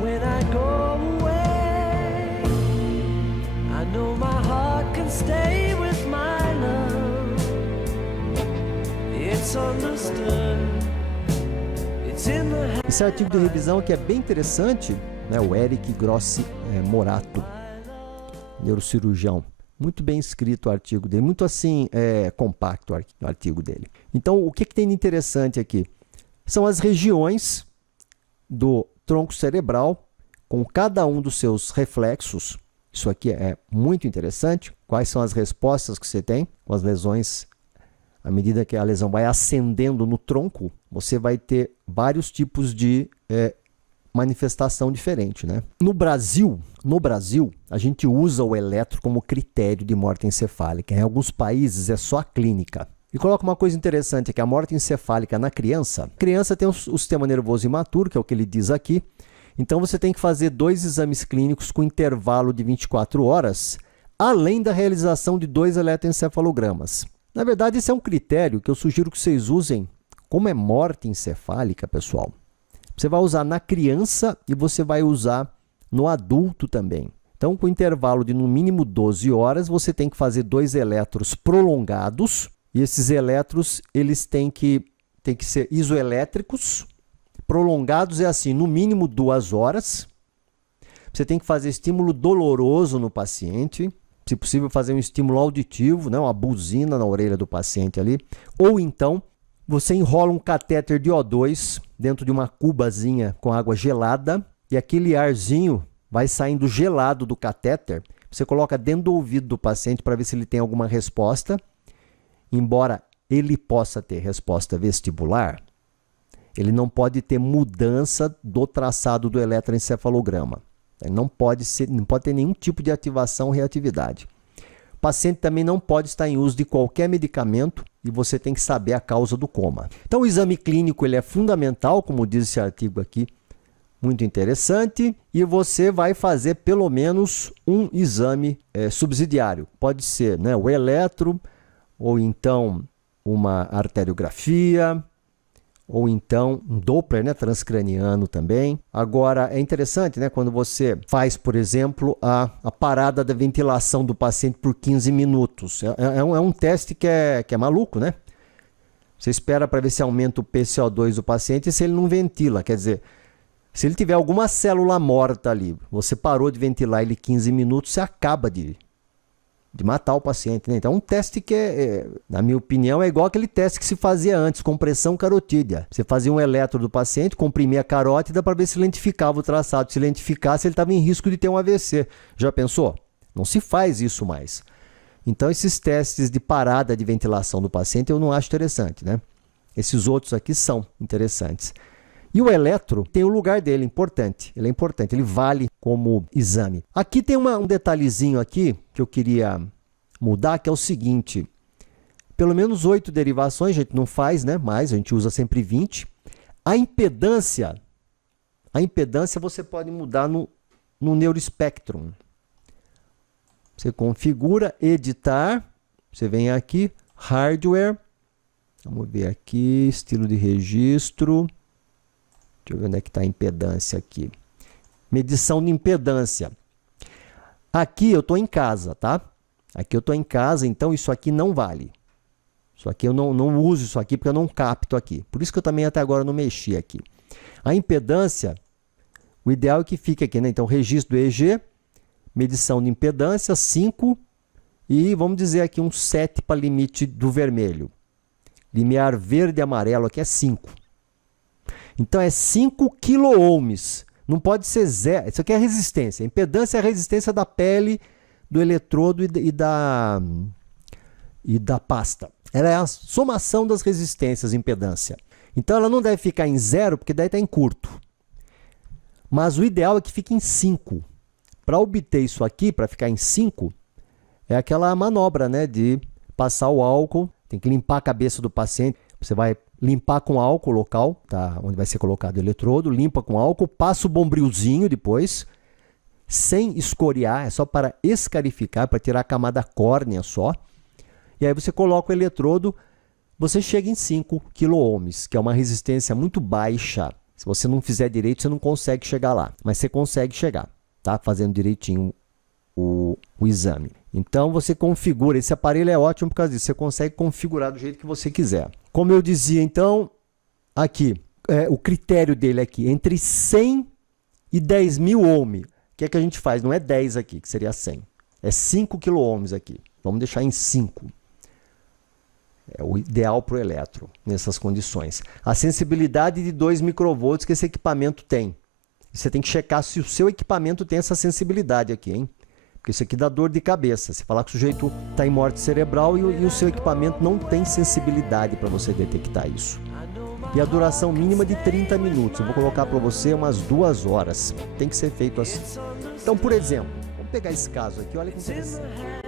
when I go away, I know my heart can stay with my love. It's understood. It's in the... Esse artigo de revisão aqui é bem interessante, né? O Eric Grossi Morato, neurocirurgião. Muito bem escrito o artigo dele, muito assim, compacto o artigo dele. Então, o que tem de interessante aqui? São as regiões do tronco cerebral, com cada um dos seus reflexos. Isso aqui é muito interessante. Quais são as respostas que você tem com as lesões? À medida que a lesão vai ascendendo no tronco, você vai ter vários tipos de manifestação diferente, né? No Brasil, a gente usa o eletro como critério de morte encefálica. Em alguns países é só a clínica. E coloca uma coisa interessante aqui, a morte encefálica na criança. A criança tem o sistema nervoso imaturo, que é o que ele diz aqui. Então, você tem que fazer 2 exames clínicos com intervalo de 24 horas, além da realização de 2 eletroencefalogramas. Na verdade, esse é um critério que eu sugiro que vocês usem, como é morte encefálica, pessoal. Você vai usar na criança e você vai usar no adulto também. Então, com intervalo de no mínimo 12 horas, você tem que fazer 2 eletros prolongados. E esses eletros, eles têm que ser isoelétricos. Prolongados é assim, no mínimo 2 horas. Você tem que fazer estímulo doloroso no paciente. Se possível, fazer um estímulo auditivo, né? Uma buzina na orelha do paciente ali. Ou então, você enrola um catéter de O2 dentro de uma cubazinha com água gelada. E aquele arzinho vai saindo gelado do catéter. Você coloca dentro do ouvido do paciente para ver se ele tem alguma resposta. Embora ele possa ter resposta vestibular, ele não pode ter mudança do traçado do eletroencefalograma. Ele não pode ter nenhum tipo de ativação ou reatividade. O paciente também não pode estar em uso de qualquer medicamento e você tem que saber a causa do coma. Então, o exame clínico ele é fundamental, como diz esse artigo aqui, muito interessante, e você vai fazer pelo menos um exame subsidiário. Pode ser, né, o eletro, ou então uma arteriografia, ou então um Doppler, né, transcraniano também. Agora, é interessante, né, quando você faz, por exemplo, a parada da ventilação do paciente por 15 minutos. É um teste que é maluco, né? Você espera para ver se aumenta o PCO2 do paciente e se ele não ventila. Quer dizer, se ele tiver alguma célula morta ali, você parou de ventilar ele 15 minutos, você acaba de matar o paciente, né? Então, um teste que, na minha opinião, é igual aquele teste que se fazia antes, compressão carotídea. Você fazia um eletro do paciente, comprimia a carótida para ver se lentificava o traçado. Se lentificasse, ele estava em risco de ter um AVC. Já pensou? Não se faz isso mais. Então, esses testes de parada de ventilação do paciente eu não acho interessante, né? Esses outros aqui são interessantes. E o eletro tem o lugar dele, importante. Ele é importante, ele vale como exame. Aqui tem um detalhezinho aqui que eu queria mudar, que é o seguinte. Pelo menos 8 derivações, a gente não faz, né? Mas a gente usa sempre 20. A impedância você pode mudar no Neurospectrum. Você configura, editar, você vem aqui, hardware, vamos ver aqui, estilo de registro. Deixa eu ver onde é que está a impedância aqui. Medição de impedância. Aqui eu estou em casa, tá? Aqui eu estou em casa, então isso aqui não vale. Isso aqui eu não uso isso aqui porque eu não capto aqui. Por isso que eu também até agora não mexi aqui. A impedância, o ideal é que fique aqui, né? Então, registro do EEG, medição de impedância, 5 e vamos dizer aqui um 7 para limite do vermelho. Limiar verde e amarelo aqui é 5. Então, é 5 quiloohms. Não pode ser 0. Isso aqui é resistência. A impedância é a resistência da pele, do eletrodo e da pasta. Ela é a somação das resistências, impedância. Então, ela não deve ficar em 0, porque daí está em curto. Mas o ideal é que fique em 5. Para obter isso aqui, para ficar em 5, é aquela manobra, né, de passar o álcool. Tem que limpar a cabeça do paciente. Você vai limpar com álcool o local, tá? Onde vai ser colocado o eletrodo, limpa com álcool, passa o bombrilzinho depois, sem escoriar, é só para escarificar, para tirar a camada córnea só. E aí você coloca o eletrodo, você chega em 5 quiloohms, que é uma resistência muito baixa. Se você não fizer direito, você não consegue chegar lá. Mas você consegue chegar, tá? Fazendo direitinho o exame. Então, você configura. Esse aparelho é ótimo por causa disso. Você consegue configurar do jeito que você quiser. Como eu dizia, então, aqui, o critério dele aqui, entre 100 e 10 mil ohms. O que é que a gente faz? Não é 10 aqui, que seria 100. É 5 kΩ aqui. Vamos deixar em 5. É o ideal para o eletro, nessas condições. A sensibilidade de 2 microvolts que esse equipamento tem. Você tem que checar se o seu equipamento tem essa sensibilidade aqui, hein? Porque isso aqui dá dor de cabeça. Você falar que o sujeito está em morte cerebral e o seu equipamento não tem sensibilidade para você detectar isso. E a duração mínima de 30 minutos. Eu vou colocar para você umas 2 horas. Tem que ser feito assim. Então, por exemplo, vamos pegar esse caso aqui. Olha que interessante.